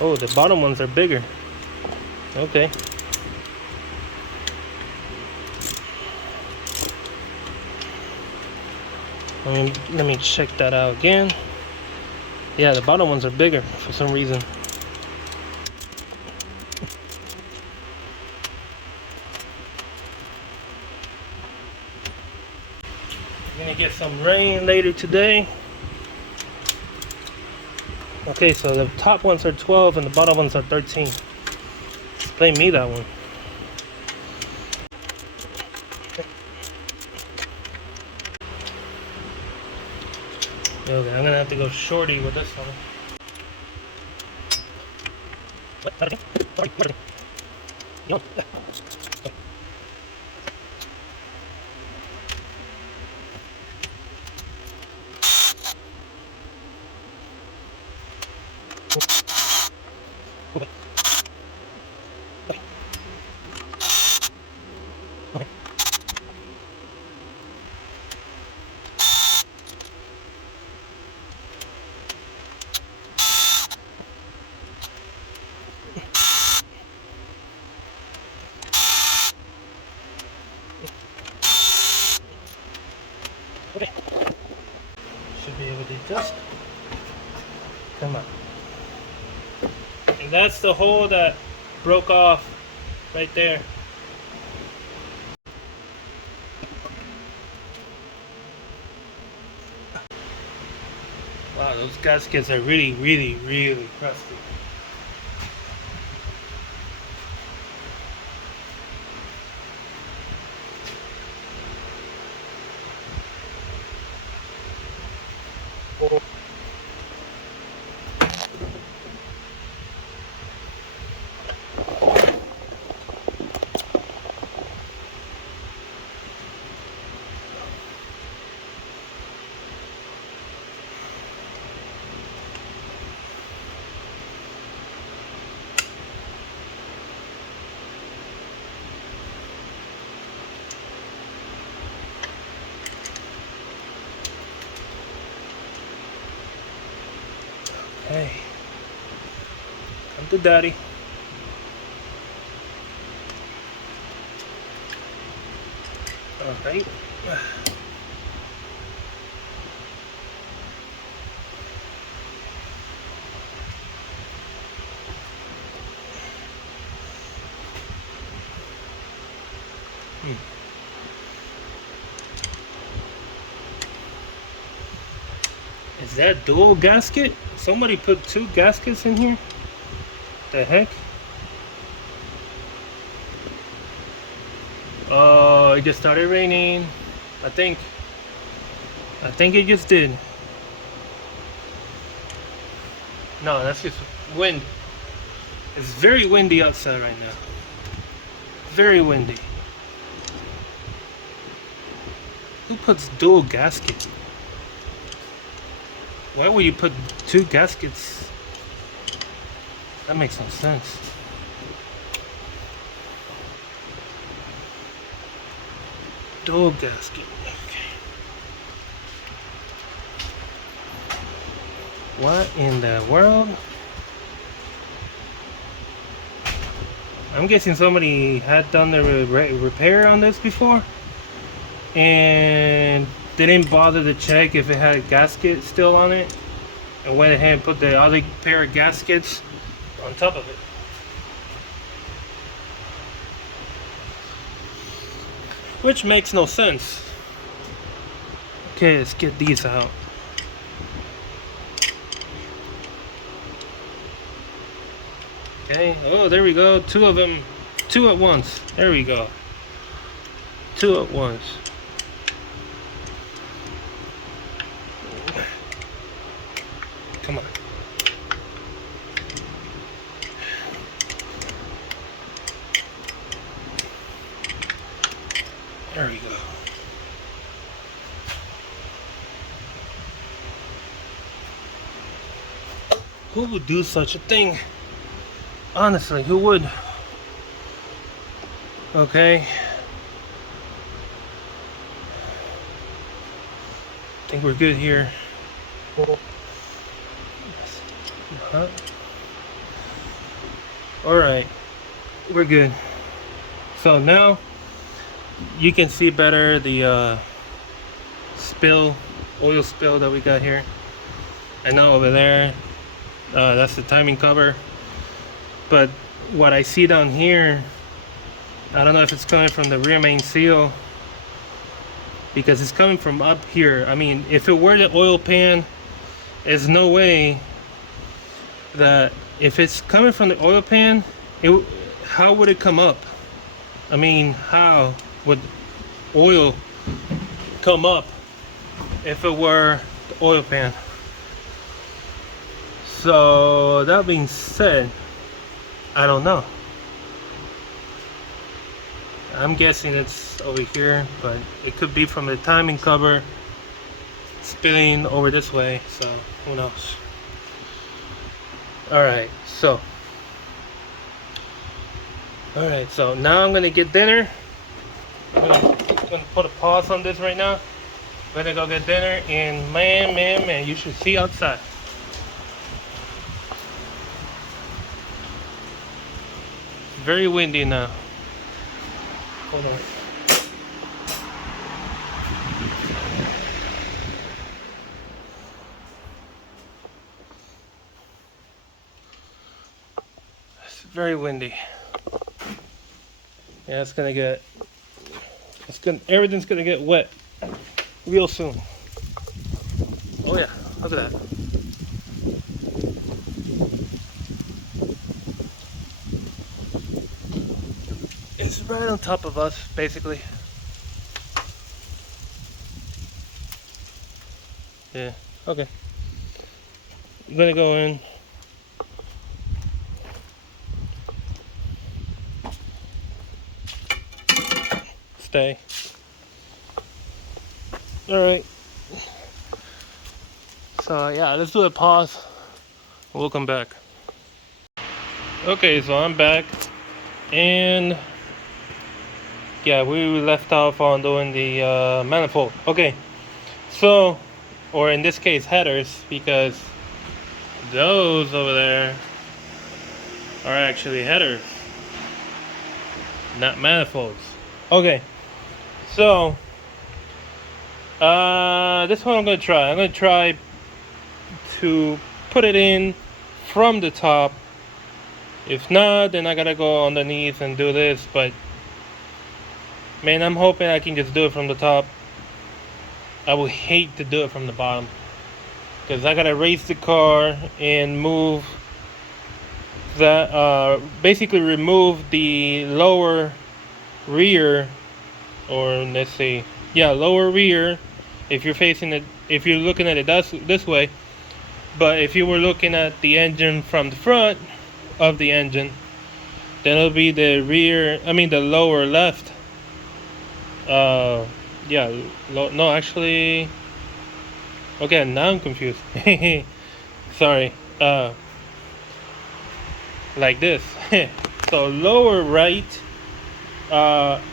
Oh, the bottom ones are bigger. Okay. Let me check that out again. Yeah, the bottom ones are bigger for some reason. We're gonna get some rain later today. Okay, so the top ones are 12 and the bottom ones are 13. Explain me that one. Okay, I'm gonna have to go shorty with this one. No. Okay. Should be able to adjust. Come on. And that's the hole that broke off right there. Wow, those gaskets are really, really, really crusty. Hey, come to daddy. All right. Is that dual gasket? Somebody put two gaskets in here? The heck? Oh, it just started raining. I think it just did. No, that's just wind. It's very windy outside right now. Very windy. Who puts dual gasket? Why would you put two gaskets? That makes no sense. Dual gasket. Okay. What in the world? I'm guessing somebody had done the repair on this before and didn't bother to check if it had a gasket still on it and went ahead and put the other pair of gaskets on top of it. Which makes no sense. Okay, let's get these out. Okay, oh, there we go. Two of them, two at once. There we go. Two at once. Come on. There we go. Who would do such a thing? Honestly, who would? Okay. I think we're good here. Alright, we're good. So now you can see better the oil spill that we got here. I know over there, that's the timing cover. But what I see down here, I don't know if it's coming from the rear main seal, because it's coming from up here. I mean, if it were the oil pan, there's no way that if it's coming from the oil pan, how would it come up? I mean, how would oil come up if it were the oil pan? So that being said, I don't know. I'm guessing it's over here, but it could be from the timing cover spilling over this way, so who knows. Alright, so now I'm gonna get dinner. I'm gonna put a pause on this right now. I'm gonna go get dinner, and man, you should see outside. Very windy now. Hold on. It's very windy. Yeah, everything's gonna get wet real soon. Oh yeah, look at that. It's right on top of us, basically. Yeah, okay. I'm gonna go in. Stay. Alright. So yeah, let's do a pause. We'll come back. Okay, so I'm back. And yeah, we left off on doing the manifold. Okay, so, or in this case headers, because those over there are actually headers, not manifolds. Okay, so this one I'm gonna try to put it in from the top. If not, then I gotta go underneath and do this, but man, I'm hoping I can just do it from the top. I would hate to do it from the bottom, because I gotta raise the car and move that, basically remove the lower rear, or let's see, yeah, lower rear, if you're facing it, if you're looking at it this way. But if you were looking at the engine from the front of the engine, then it'll be the the lower left. Yeah, no, actually, okay, now I'm confused. Sorry. Like this. So lower right,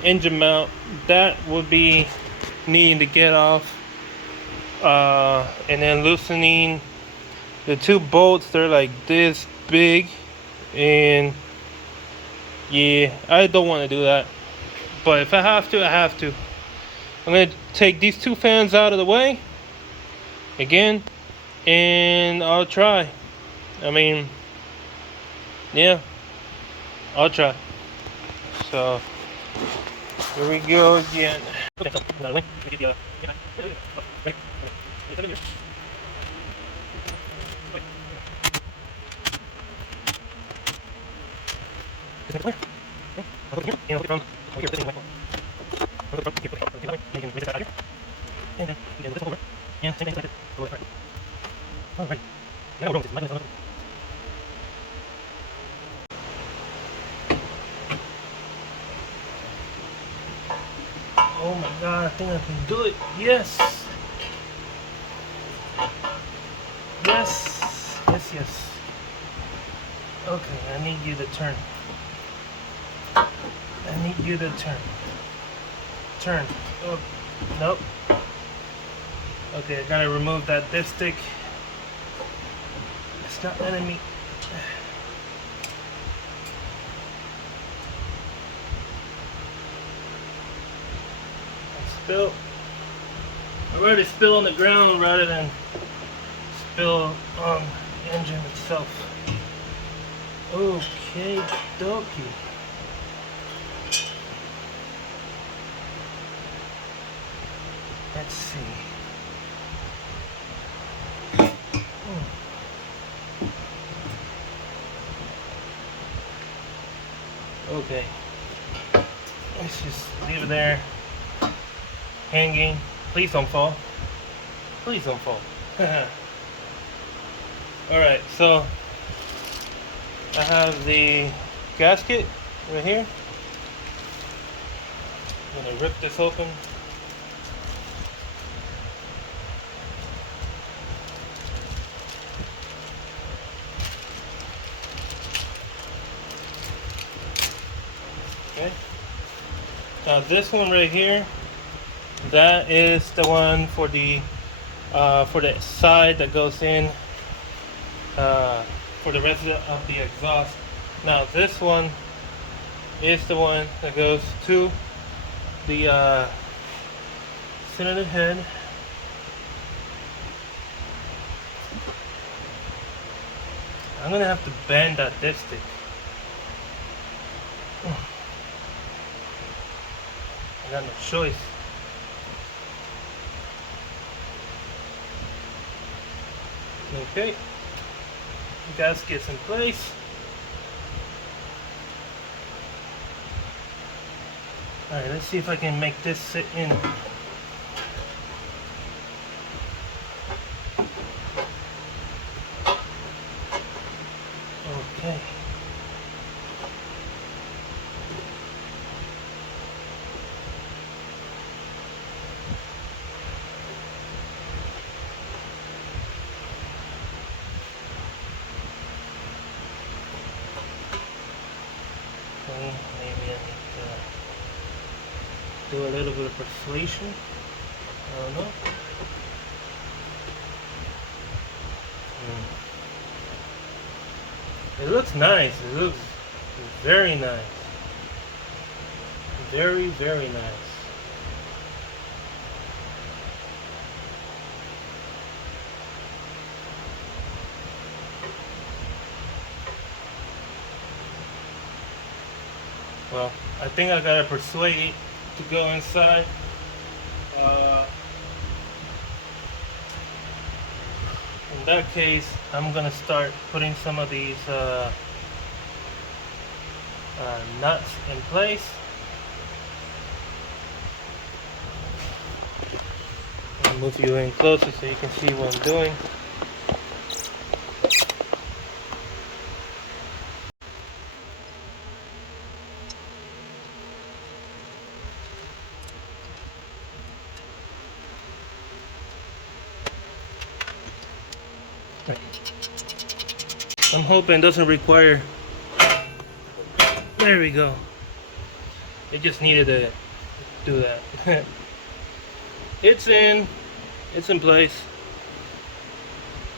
engine mount, that would be needing to get off, and then loosening the two bolts. They're like this big, and yeah, I don't want to do that, but if I have to, I have to. I'm gonna take these two fans out of the way again, and I'll try. I mean, yeah, I'll try. So here we go again. Oh my god, I think I can do it. Yes. Yes. Okay, I need you to turn. Turn. Oh, nope. Okay, I gotta remove that dipstick. It's not letting me. spill. I'd rather spill on the ground rather than spill on the engine itself. Okay, dokie. Let's see. Okay. Let's just leave it there. Hanging. Please don't fall. Please don't fall. Alright, so I have the gasket right here. I'm gonna rip this open. Okay. Now this one right here, that is the one for the side that goes in for the rest of the exhaust. Now this one is the one that goes to the cylinder head. I'm gonna have to bend that dipstick. I got no choice. Okay, gasket's in place. Alright, let's see if I can make this sit in. Okay. Maybe I need to do a little bit of persuasion. I don't know. It looks nice. It looks very nice. Very, very nice. Well, I think I gotta persuade it to go inside. In that case, I'm gonna start putting some of these nuts in place. I'll move you in closer so you can see what I'm doing. I'm hoping it doesn't require. There we go. It just needed to do that. It's in place.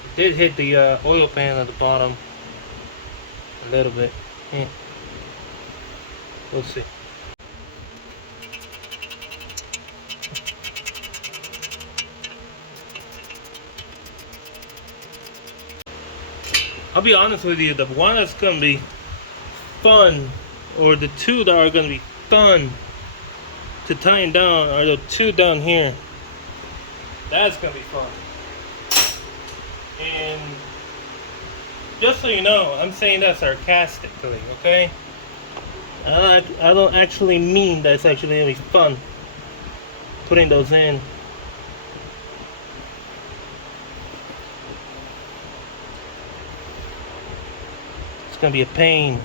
It did hit the oil pan at the bottom a little bit. We'll see. I'll be honest with you, the one that's gonna be fun, or the two that are gonna be fun to tighten down, are the two down here. That's gonna be fun. And just so you know, I'm saying that sarcastically, okay? I don't actually mean that it's actually gonna be fun putting those in. It's gonna be a pain.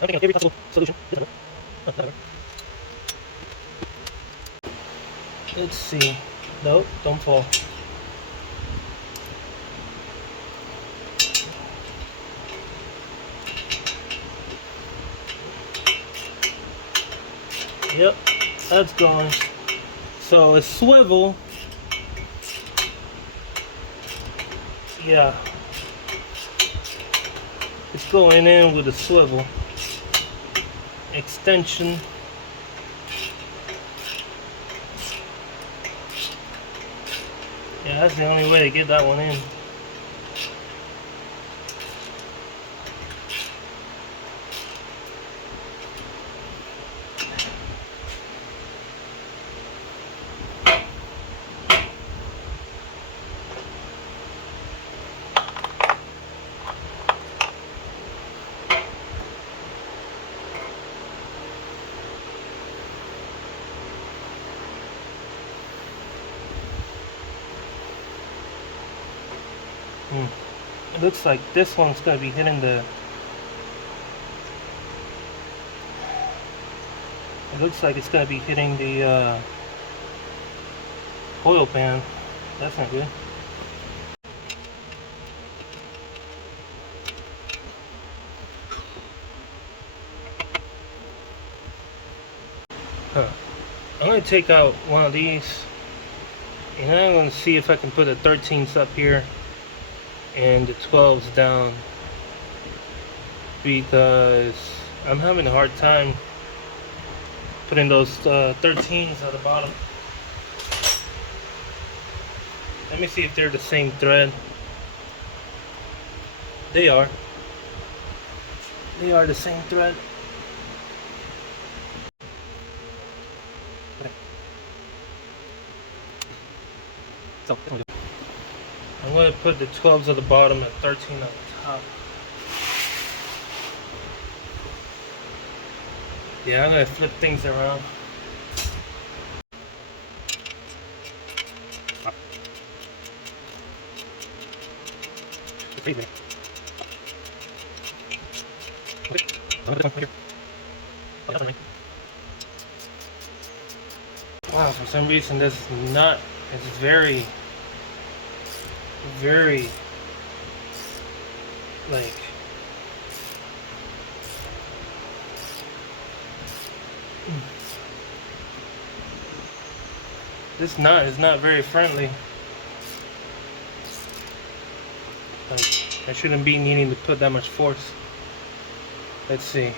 I'm thinking of every possible solution. Let's see. Nope, don't fall. Yep, that's going. So it's swivel. Yeah. It's going in with a swivel. Extension. Yeah, that's the only way to get that one in. It looks like this one's gonna be hitting the. It looks like it's gonna be hitting the oil pan. That's not good. Huh. I'm gonna take out one of these, and I'm gonna see if I can put the 13s up here and the 12s down, because I'm having a hard time putting those 13s at the bottom. Let me see if they're the same thread. They are. They are the same thread. I'm going to put the 12s at the bottom and 13 at the top. Yeah, I'm going to flip things around. Wow, for some reason this nut is very, like, this nut is not very friendly. Like, I shouldn't be needing to put that much force. Let's see.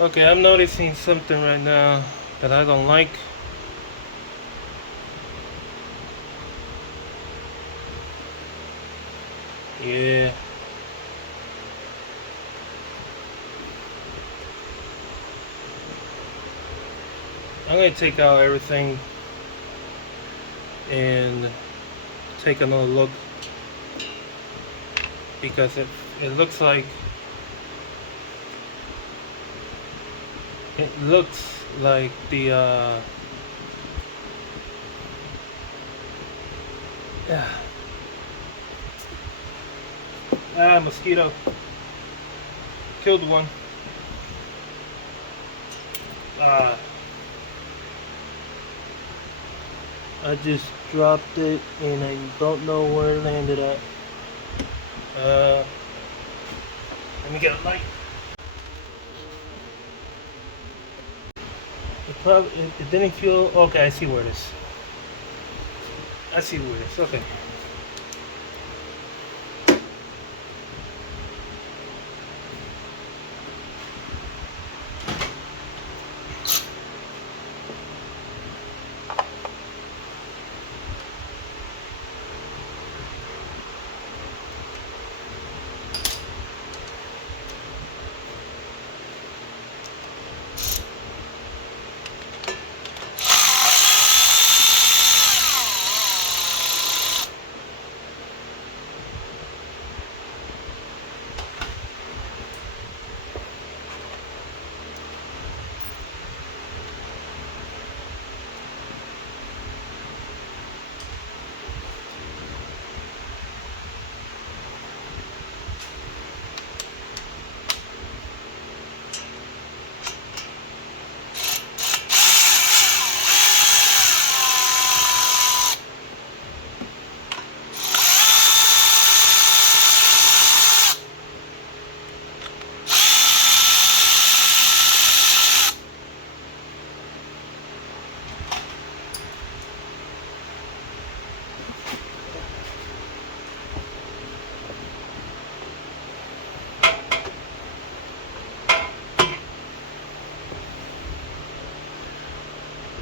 Okay, I'm noticing something right now that I don't like. Yeah. I'm going to take out everything and take another look, because it looks like the mosquito killed one. I just dropped it and I don't know where it landed at. Let me get a light. It didn't feel. Okay, I see where it is. I see where it is. Okay.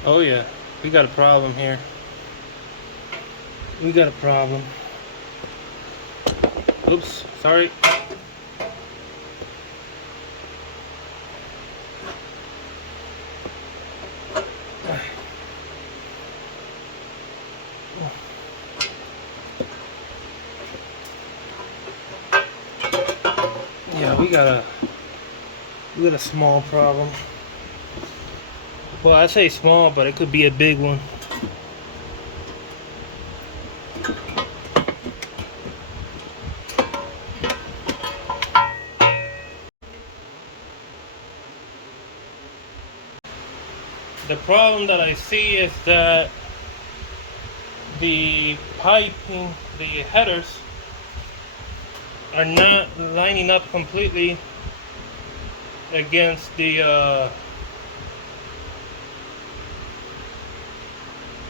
Oh yeah, we got a problem here. We got a problem. Oops, sorry. Yeah, we got a small problem. Well, I say small, but it could be a big one. The problem that I see is that the piping, the headers, are not lining up completely against the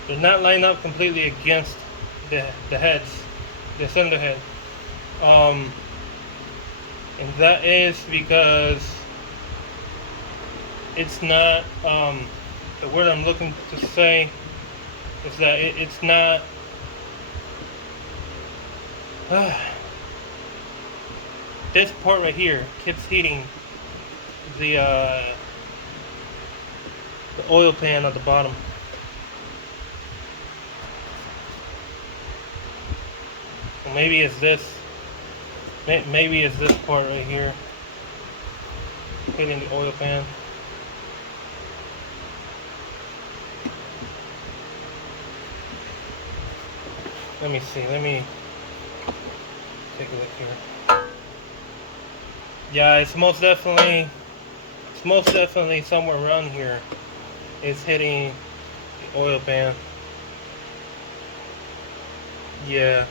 they're not lining up completely against the heads, the cylinder head. And that is because it's not the word I'm looking to say is that it's not this part right here keeps heating the oil pan at the bottom. So maybe it's this. Maybe it's this part right here hitting the oil pan. Let me see. Let me take a look here. Yeah, it's most definitely somewhere around here. It's hitting the oil pan. Yeah.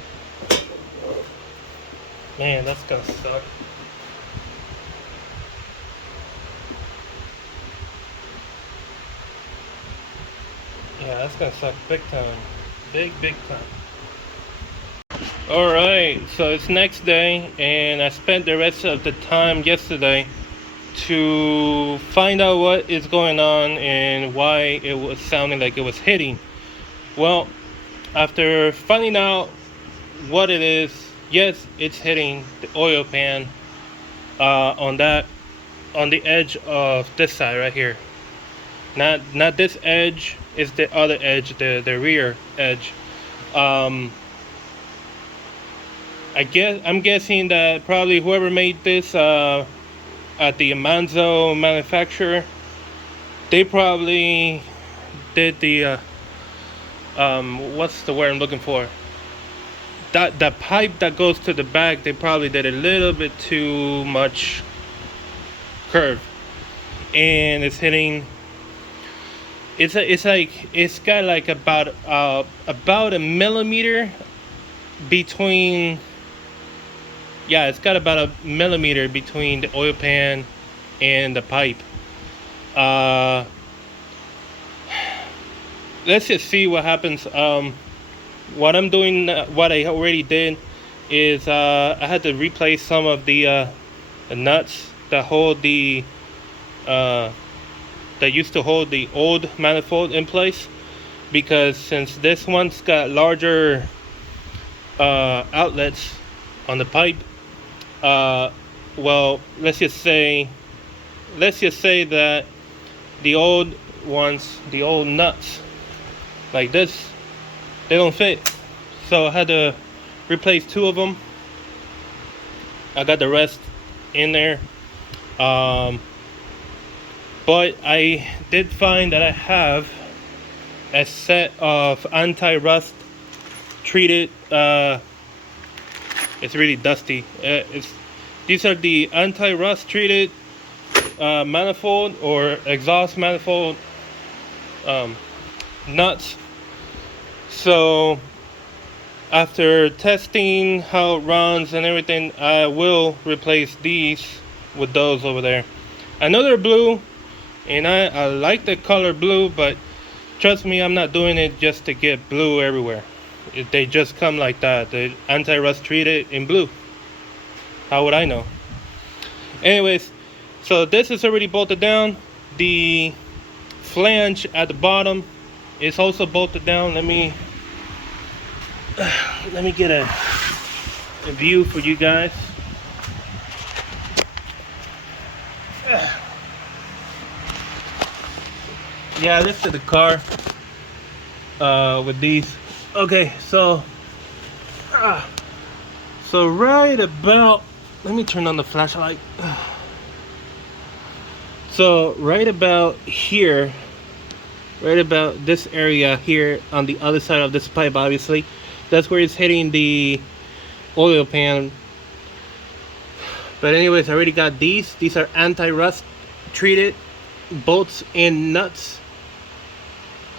Man, that's gonna suck. Yeah, that's gonna suck big time. Big time. Alright, so it's next day, and I spent the rest of the time yesterday to find out what is going on and why it was sounding like it was hitting. Well, after finding out what it is, yes, it's hitting the oil pan on the edge of this side right here. Not this edge, it's the other edge, the rear edge. I'm guessing that probably whoever made this at the Manzo manufacturer, they probably did the what's the word I'm looking for? That pipe that goes to the back, they probably did a little bit too much curve, and it's hitting. It's got like about a millimeter between. Yeah, it's got about a millimeter between the oil pan and the pipe. Let's just see what happens. What I'm doing, what I already did, is I had to replace some of the nuts that hold the that used to hold the old manifold in place, because since this one's got larger outlets on the pipe, well, let's just say that the old ones, the old nuts like this, they don't fit. So I had to replace 2 of them. I got the rest in there. But I did find that I have a set of anti-rust treated. It's really dusty. These are the anti-rust treated manifold or exhaust manifold nuts. So after testing how it runs and everything, I will replace these with those over there. I know they're blue, and I like the color blue, but trust me, I'm not doing it just to get blue everywhere. They just come like that. They're anti-rust treated in blue. How would I know? Anyways, so this is already bolted down. The flange at the bottom It's also bolted down. Let me get a view for you guys. Yeah, I lifted the car with these. Okay, so right about, let me turn on the flashlight. So right about here, right about this area here on the other side of this pipe, obviously, that's where it's hitting the oil pan. But anyways, I already got these. These are anti-rust treated bolts and nuts,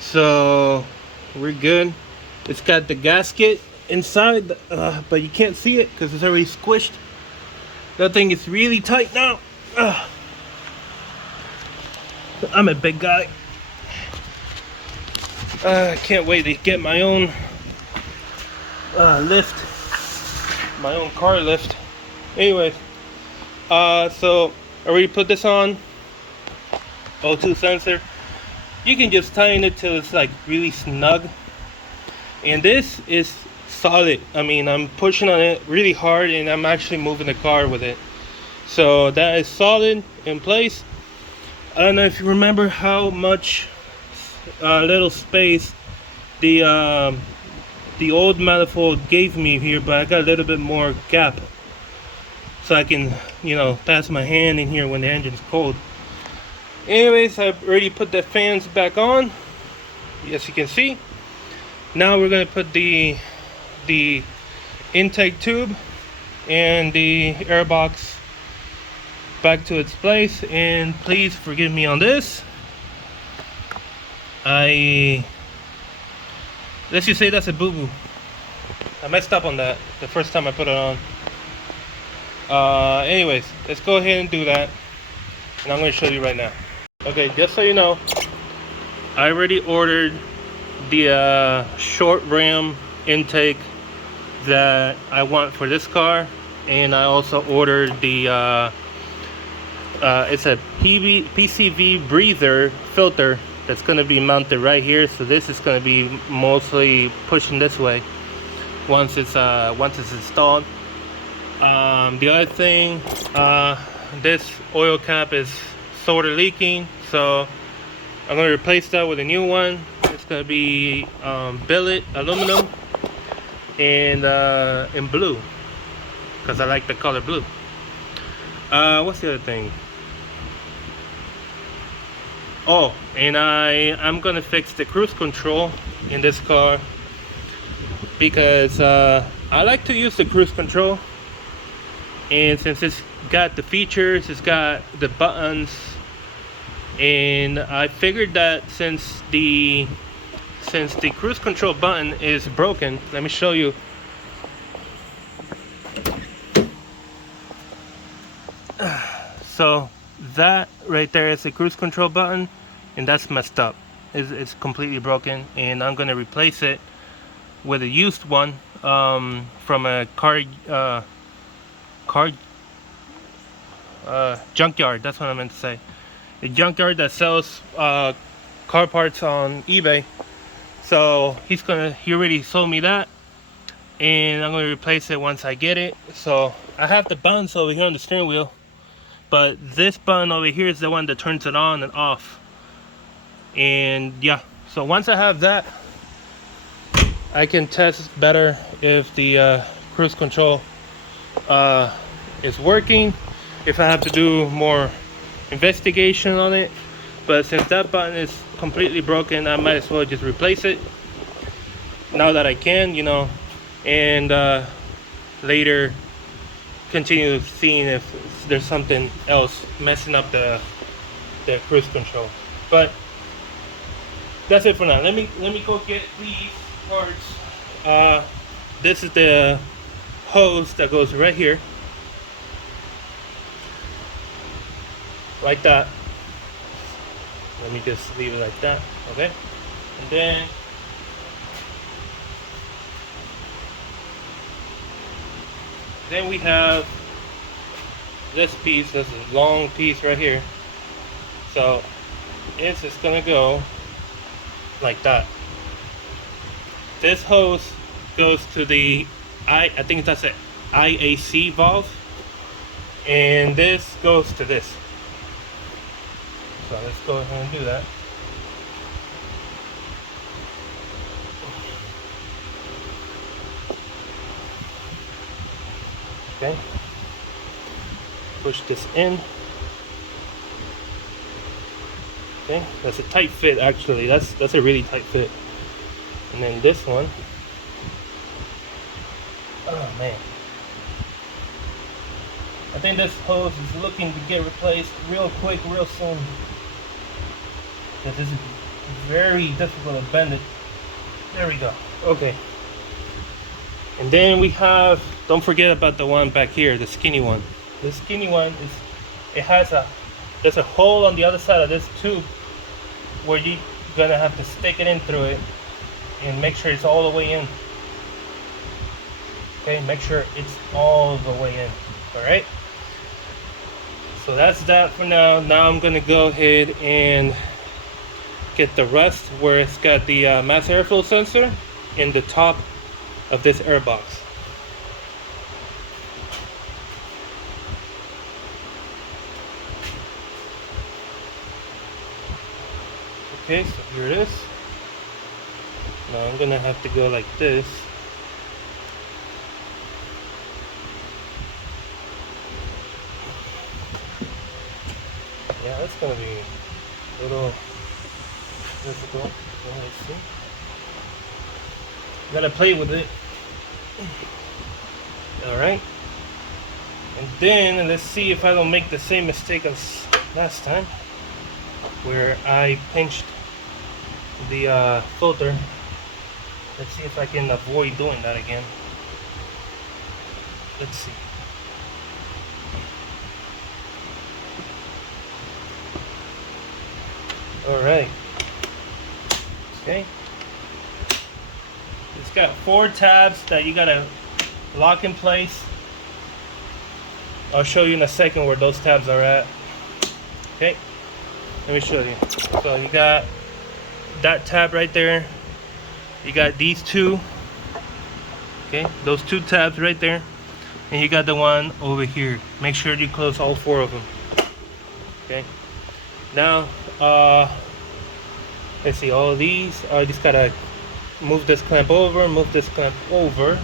so we're good. It's got the gasket inside, but you can't see it because it's already squished. That thing is really tight now. I'm a big guy. I can't wait to get my own lift, my own car lift. Anyways, so I already put this on. O2 sensor. You can just tighten it till it's like really snug. And this is solid. I mean, I'm pushing on it really hard and I'm actually moving the car with it. So that is solid in place. I don't know if you remember how much little space the old manifold gave me here, but I got a little bit more gap so I can, you know, pass my hand in here when the engine's cold. Anyways, I've already put the fans back on, as you can see. Now we're gonna put the intake tube and the air box back to its place. And please forgive me on this. Let's just say that's a boo-boo. I messed up on that the first time I put it on. Anyways, let's go ahead and do that, and I'm going to show you right now. Okay, just so you know, I already ordered the short ram intake that I want for this car, and I also ordered the it's a PCV breather filter that's going to be mounted right here. So this is going to be mostly pushing this way once it's installed. The other thing, this oil cap is sort of leaking, so I'm going to replace that with a new one. It's going to be billet aluminum and in blue, because I like the color blue. What's the other thing? Oh, and I'm gonna fix the cruise control in this car, because I like to use the cruise control, and since it's got the features, it's got the buttons, and I figured that since the cruise control button is broken, let me show you. So that right there is the cruise control button, and that's messed up. It's completely broken, and I'm gonna replace it with a used one from a car junkyard. That's what I meant to say. A junkyard that sells car parts on eBay. So he already sold me that, and I'm gonna replace it once I get it. So I have the buttons over here on the steering wheel, but this button over here is the one that turns it on and off. And yeah, so once I have that, I can test better if the cruise control is working, if I have to do more investigation on it. But since that button is completely broken, I might as well just replace it now that I can, you know, and later continue seeing if there's something else messing up the cruise control. But that's it for now. Let me go get these parts. This is the hose that goes right here, like that. Let me just leave it like that, okay? And then we have this piece. This is a long piece right here. So it's just gonna go like that. This hose goes to the I think that's an IAC valve, and this goes to this. So let's go ahead and do that. Okay. Push this in. Okay, that's a tight fit actually. That's a really tight fit. And then this one. Oh man. I think this hose is looking to get replaced real quick, real soon. Because this is very difficult to bend it. There we go. Okay. And then we have, don't forget about the one back here, the skinny one. The skinny one is, there's a hole on the other side of this tube where you're gonna have to stick it in through it and make sure it's all the way in. Okay, make sure it's all the way in. Alright? So that's that for now. Now I'm gonna go ahead and get the rest where it's got the mass airflow sensor in the top of this air box. Okay, so here it is. Now I'm gonna have to go like this. Yeah, that's gonna be a little difficult. Let's see. Gotta play with it. Alright. And then let's see if I don't make the same mistake as last time, where I pinched the filter. Let's see if I can avoid doing that again. Let's see. Alright. Okay. It's got 4 tabs that you gotta lock in place. I'll show you in a second where those tabs are at. Okay. Let me show you. So you got that tab right there. You got these 2. Okay, those 2 tabs right there. And you got the one over here. Make sure you close all 4 of them. Okay. Now, let's see, all of these. I just gotta move this clamp over, move this clamp over.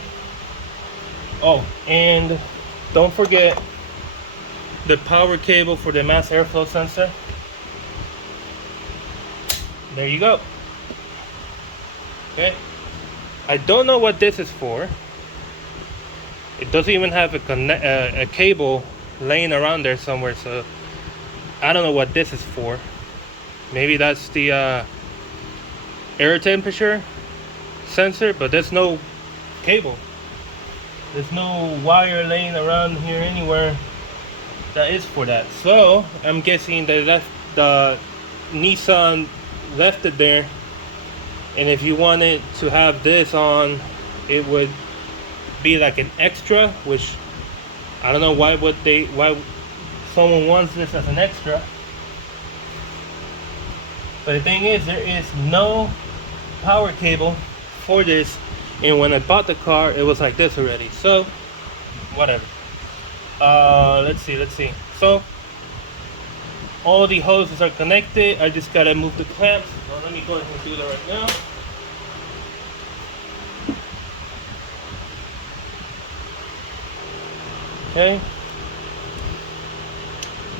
Oh, and don't forget the power cable for the mass airflow sensor. There you go. Okay. I don't know what this is for. It doesn't even have a cable laying around there somewhere, so I don't know what this is for. Maybe that's the air temperature sensor, but there's no cable. There's no wire laying around here anywhere that is for that. So I'm guessing the Nissan left it there, and if you wanted to have this on, it would be like an extra, which I don't know why someone wants this as an extra. But the thing is, there is no power cable for this, and when I bought the car it was like this already, so whatever. Let's see. So all the hoses are connected. I just gotta move the clamps. So let me go ahead and do that right now. Okay,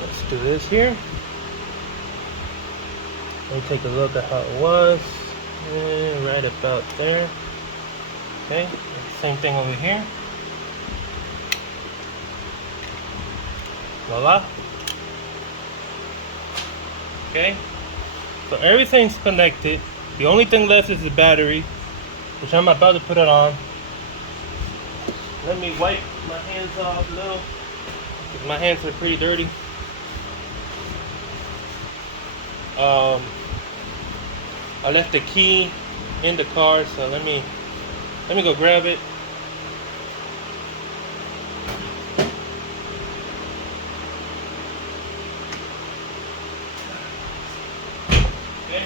let's do this here. Let me take a look at how it was. Right about there. Okay, same thing over here. Voila. Okay, so everything's connected. The only thing left is the battery, which I'm about to put it on. Let me wipe my hands off a little, because my hands are pretty dirty. I left the key in the car, so let me go grab it. Okay.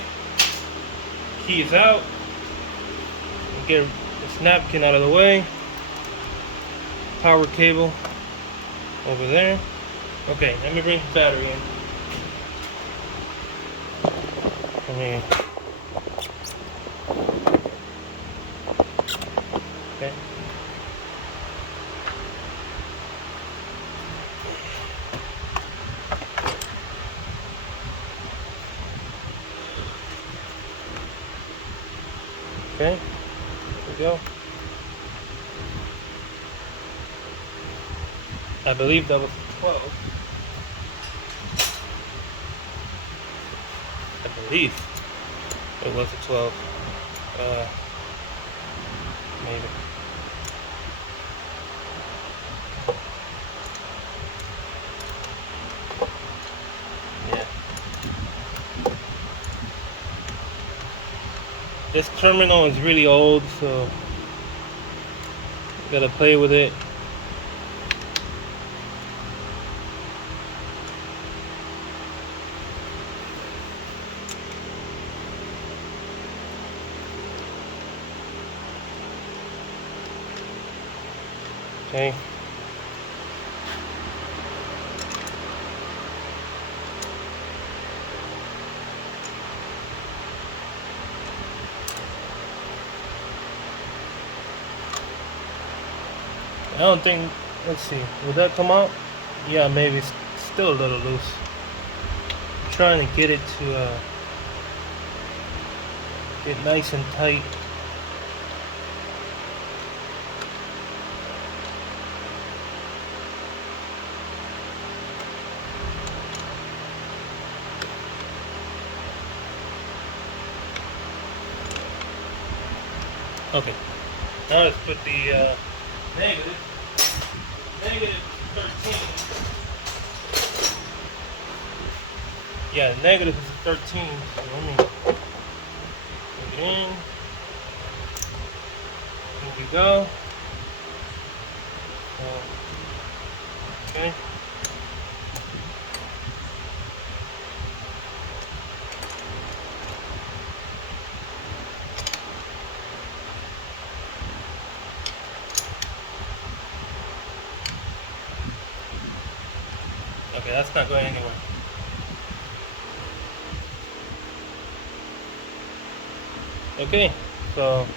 keys out. Get this napkin out of the way. Power cable over there. Okay, let me bring the battery in. Okay. Okay, here we go. I believe that was 12. I believe it was a 12. Maybe. Yeah. This terminal is really old, so gotta play with it. Okay. I don't think, let's see, will that come out? Yeah, maybe it's still a little loose. I'm trying to get it to get nice and tight. Okay, now let's put the negative 13. Yeah, negative is 13. So let me put it in. Here we go. Okay. Okay, that's not going anywhere. Okay, so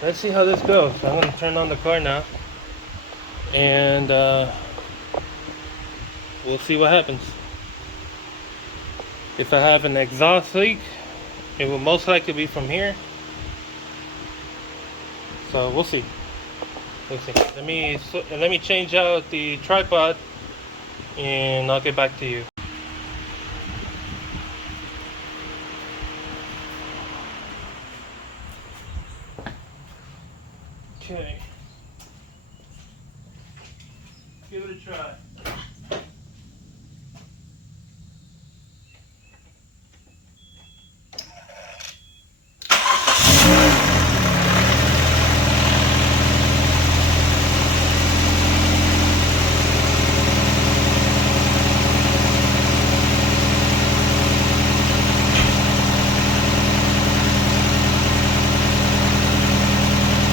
let's see how this goes. I'm going to turn on the car now, and we'll see what happens. If I have an exhaust leak, it will most likely be from here. So we'll see. We'll see. Let me change out the tripod, and I'll get back to you. Okay. Give it a try.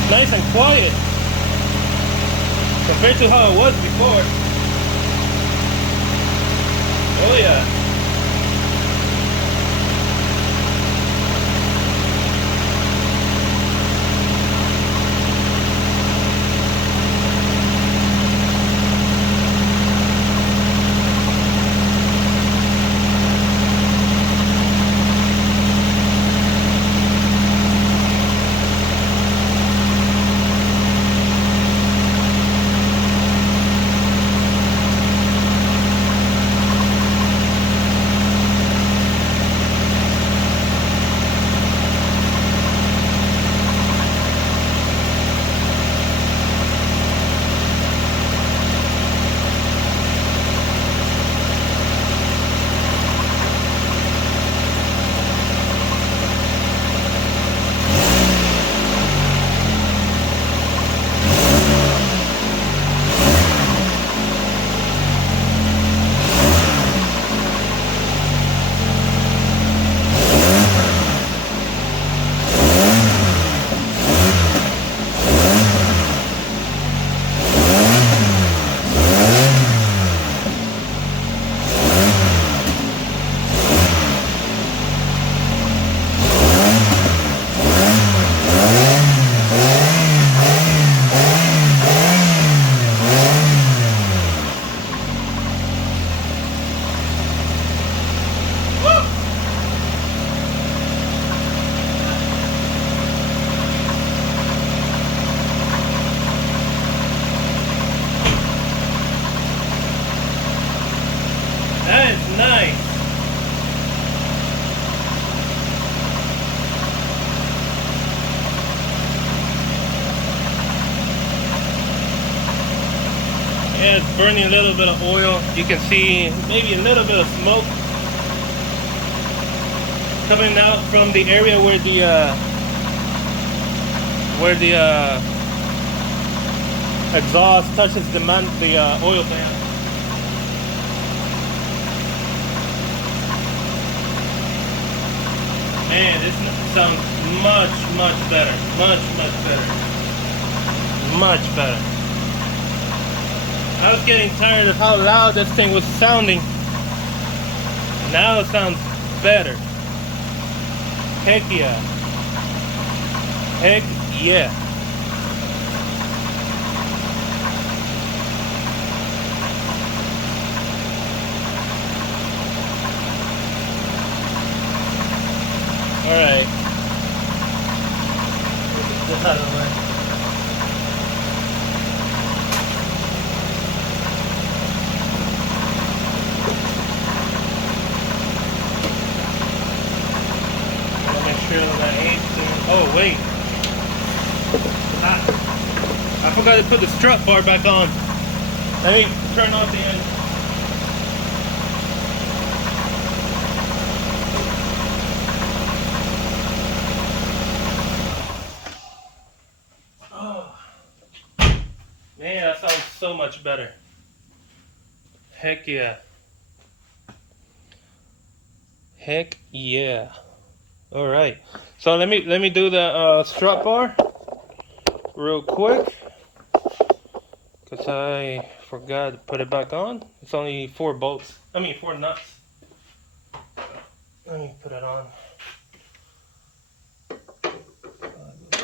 Nice and quiet compared to how it was before. Oh yeah. Yeah, it's burning a little bit of oil. You can see maybe a little bit of smoke coming out from the area where the exhaust touches the oil pan. Man, this sounds much better. Much better. Much better. I was getting tired of how loud this thing was sounding. Now it sounds better. Heck yeah. Heck yeah. Alright. Get this out of the way. Oh wait, I forgot to put the strut bar back on. Let me turn off the engine. Oh man, that sounds so much better. Heck yeah. Heck yeah. All right, so let me do the strut bar real quick because I forgot to put it back on. It's only 4 bolts. I mean 4 nuts. Let me put it on.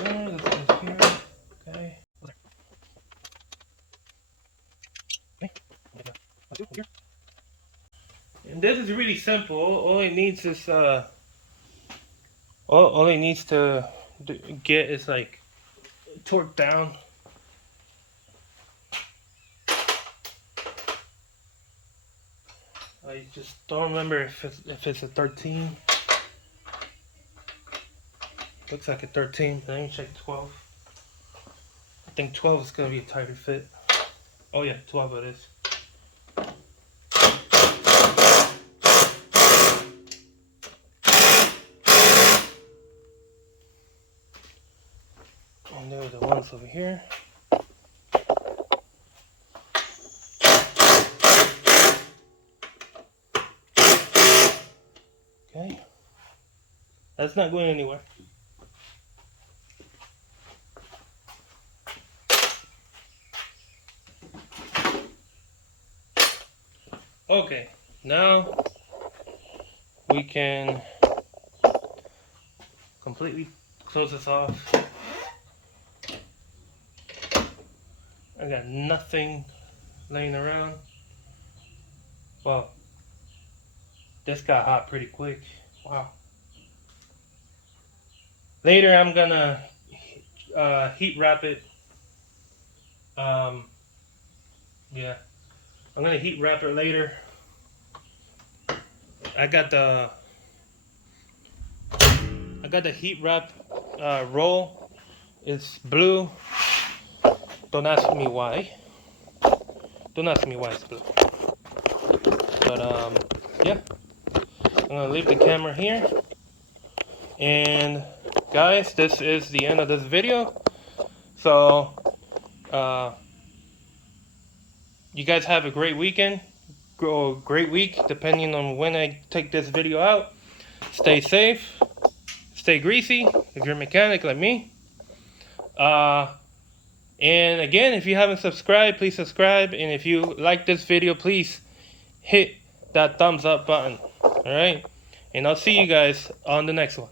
There, this goes here. Okay. Okay. And this is really simple. All it needs is all it needs to get is like torque down. I just don't remember if it's a 13. Looks like a 13, but let me check 12. I think 12 is gonna be a tighter fit. Oh yeah, 12 it is. And there are the ones over here. Okay. That's not going anywhere. Okay, now we can completely close this off. I got nothing laying around. Well, this got hot pretty quick. Wow. Later I'm gonna heat wrap it. Yeah, I'm gonna heat wrap it later. I got the heat wrap roll. It's blue. Don't ask me why. Don't ask me why it's blue. But yeah, I'm gonna leave the camera here. And guys, this is the end of this video. So you guys have a great weekend, great week, depending on when I take this video out. Stay safe, stay greasy if you're a mechanic like me. And again, if you haven't subscribed, please subscribe. And if you like this video, please hit that thumbs up button. All right, and I'll see you guys on the next one.